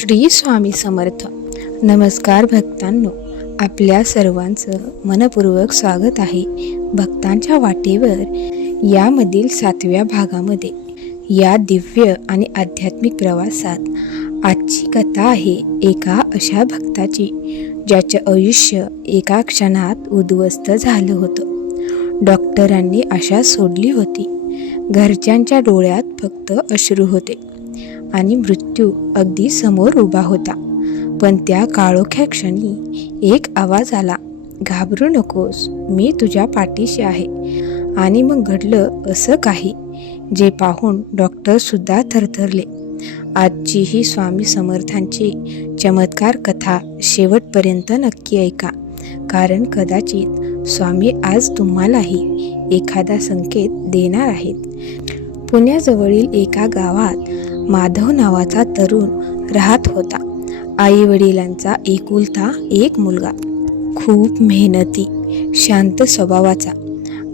श्री स्वामी समर्थ. नमस्कार भक्तांनो, आपल्या सर्वांचं मनपूर्वक स्वागत आहे भक्तांच्या वाटेवर यामधील 7व्या भागामध्ये. या दिव्य आणि आध्यात्मिक प्रवासात आजची कथा आहे एका अशा भक्ताची ज्याचे आयुष्य एका क्षणात उद्ध्वस्त झालं होतं. डॉक्टरांनी आशा सोडली होती, घरच्यांच्या डोळ्यात फक्त अश्रू होते आणि मृत्यू अगदी समोर उभा होता. पण त्या काळोख्या क्षणी एक आवाज आला, घाबरू नकोस, मी तुझ्या पाठीशी आहे. आणि मग घडलं असं काही जे पाहून डॉक्टरसुद्धा थरथरले. आजची ही स्वामी समर्थांची चमत्कार कथा शेवटपर्यंत नक्की ऐका, कारण कदाचित स्वामी आज तुम्हालाही एखादा संकेत देणार आहेत. पुण्याजवळील एका गावात माधव नावाचा तरुण राहत होता. आई वडिलांचा एकुलता एक मुलगा, खूप मेहनती, शांत स्वभावाचा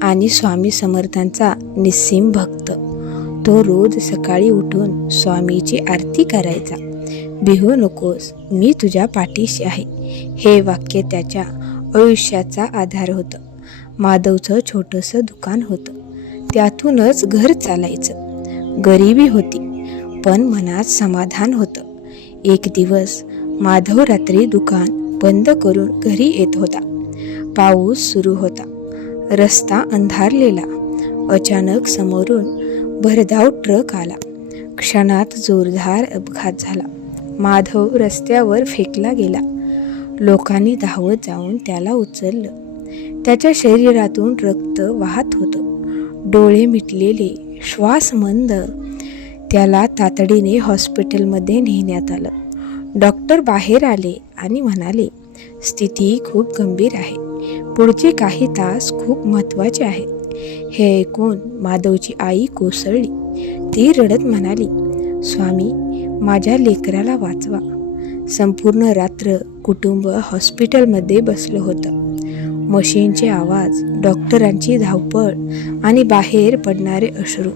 आणि स्वामी समर्थांचा निस्सीम भक्त. तो रोज सकाळी उठून स्वामीची आरती करायचा. भिवू नकोस, मी तुझ्या पाठीशी आहे, हे वाक्य त्याच्या आयुष्याचा आधार होतं. माधवचं छोटंसं दुकान होतं, त्यातूनच घर चालायचं. गरिबी होती पण मनात समाधान होतं. एक दिवस माधव रात्री दुकान बंद करून घरी येत होता. पाऊस सुरू होता, रस्ता अंधारलेला. अचानक समोरून भरधाव ट्रक आला. क्षणात जोरदार अपघात झाला. माधव रस्त्यावर फेकला गेला. लोकांनी धावत जाऊन त्याला उचललं. त्याच्या शरीरातून रक्त वाहत होतं, डोळे मिटलेले, श्वास मंद. त्याला तातडीने हॉस्पिटलमध्ये नेण्यात आलं. डॉक्टर बाहेर आले आणि म्हणाले, स्थिती खूप गंभीर आहे, पुढचे काही तास खूप महत्त्वाचे आहेत. हे ऐकून माधवची आई कोसळली. ती रडत म्हणाली, स्वामी, माझ्या लेकराला वाचवा. संपूर्ण रात्र कुटुंब हॉस्पिटलमध्ये बसलं होतं. मशीनचे आवाज, डॉक्टरांची धावपळ आणि बाहेर पडणारे अश्रू.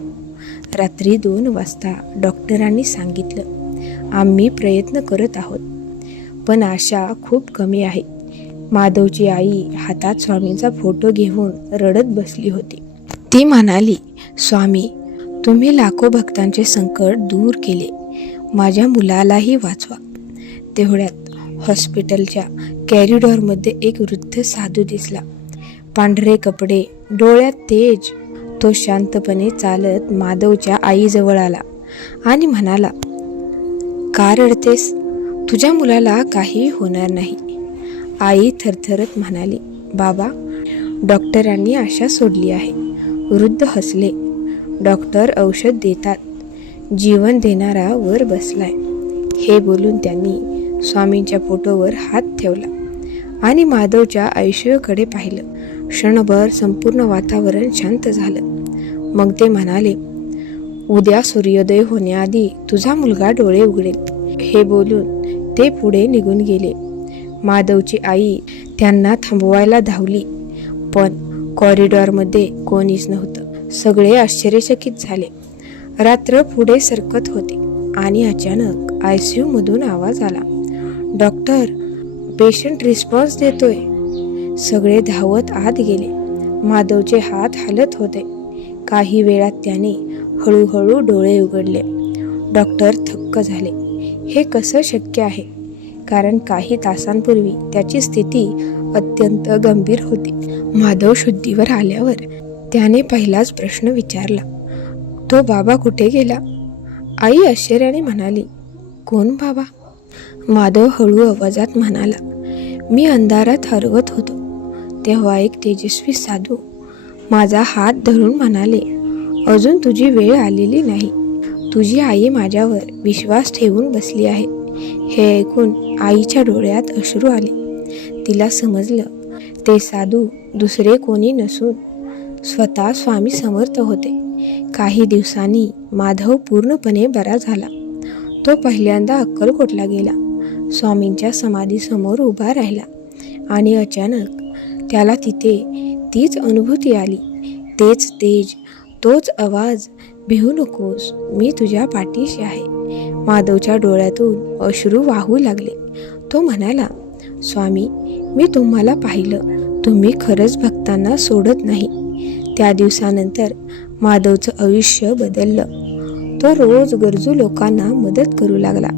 रात्री 2 वाजता डॉक्टरांनी सांगितलं, आम्ही प्रयत्न करत आहोत, पण आशा खूप कमी आहे. माधवची आई हातात स्वामींचा फोटो घेऊन रडत बसली होती. ती म्हणाली, स्वामी, तुम्ही लाखो भक्तांचे संकट दूर केले, माझ्या मुलालाही वाचवा. तेवढ्यात हॉस्पिटलच्या कॅरिडॉरमध्ये एक वृद्ध साधू दिसला. पांढरे कपडे, डोळ्यात तेज. तो शांतपणे चालत माधवच्या आईजवळ आला आणि म्हणाला, का रडतेस? तुझ्या मुलाला काही होणार नाही. आई थरथरत म्हणाली, बाबा, डॉक्टरांनी आशा सोडली आहे. वृद्ध हसले. डॉक्टर औषध देतात, जीवन देणारा वर बसलाय. हे बोलून त्यांनी स्वामींच्या फोटोवर हात ठेवला आणि माधवच्या आयुष्याकडे पाहिलं. क्षणभर संपूर्ण वातावरण शांत झालं. मग ते म्हणाले, उद्या सूर्योदय होण्याआधी तुझा मुलगा डोळे उघडेल. हे बोलून ते पुढे निघून गेले. माधवची आई त्यांना थांबवायला धावली, पण कॉरिडॉरमध्ये कोणीच नव्हतं. सगळे आश्चर्यचकित झाले. रात्र पुढे सरकत होते आणि अचानक ICU मधून आवाज आला, डॉक्टर, पेशंट रिस्पॉन्स देतोय. सगळे धावत आत गेले. माधवचे हात हालत होते. काही वेळात त्याने हळूहळू डोळे उघडले. डॉक्टर थक्क झाले. हे कसं शक्य आहे? कारण काही तासांपूर्वी त्याची स्थिती अत्यंत गंभीर होती. माधव शुद्धीवर आल्यावर त्याने पहिलाच प्रश्न विचारला, तो बाबा कुठे गेला? आई आश्चर्याने म्हणाली, कोण बाबा? माधव हळू आवाजात म्हणाला, मी अंधारात हरवत होतो, तेव्हा एक तेजस्वी साधू माझा हात धरून म्हणाले, अजून तुझी वेळ आलेली नाही, तुझी आई माझ्यावर विश्वास ठेवून बसली आहे. हे ऐकून आईच्या डोळ्यात अश्रू आले. तिला समजलं, ते साधू दुसरे कोणी नसून स्वतः स्वामी समर्थ होते. काही दिवसांनी माधव पूर्णपणे बरा झाला. तो पहिल्यांदा अक्कलकोटला गेला. स्वामींच्या समाधीसमोर उभा राहिला आणि अचानक त्याला तिथे तीच अनुभूती आली, तेच तेज, तोच आवाज, भिवू नकोस, मी तुझ्या पाठीशी आहे. माधवच्या डोळ्यातून अश्रू वाहू लागले. तो म्हणाला, स्वामी, मी तुम्हाला पाहिलं, तुम्ही खरंच भक्तांना सोडत नाही. त्या दिवसानंतर माधवचं आयुष्य बदललं. तो रोज गरजू लोकांना मदत करू लागला,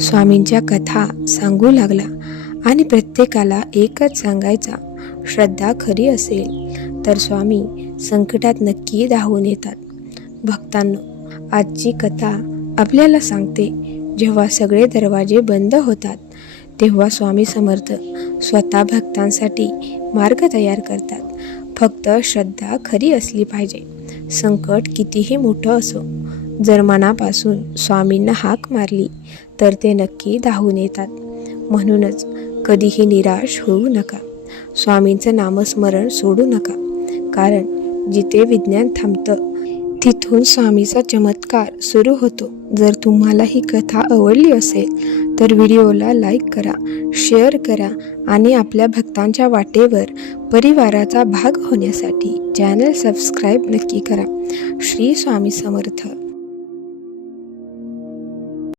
स्वामींच्या कथा सांगू लागला आणि प्रत्येकाला एकच सांगायचा, श्रद्धा खरी असेल तर स्वामी संकटात नक्की धावून येतात. भक्तांनो, आजची कथा आपल्याला सांगते, जेव्हा सगळे दरवाजे बंद होतात तेव्हा स्वामी समर्थ स्वतः भक्तांसाठी मार्ग तयार करतात. फक्त श्रद्धा खरी असली पाहिजे. संकट कितीही मोठं असो, जर मनापासून स्वामींना हाक मारली तर ते नक्की धावून येतात. म्हणूनच कधीही निराश होऊ नका. स्वामींचं नामस्मरण सोडू नका, कारण जिथे विज्ञान थांबतं तिथून स्वामीचा चमत्कार सुरू होतो. जर तुम्हाला ही कथा आवडली असेल तर व्हिडिओला लाईक करा, शेअर करा आणि आपल्या भक्तांच्या वाटेवर परिवाराचा भाग होण्यासाठी चॅनल सबस्क्राईब नक्की करा. श्री स्वामी समर्थ.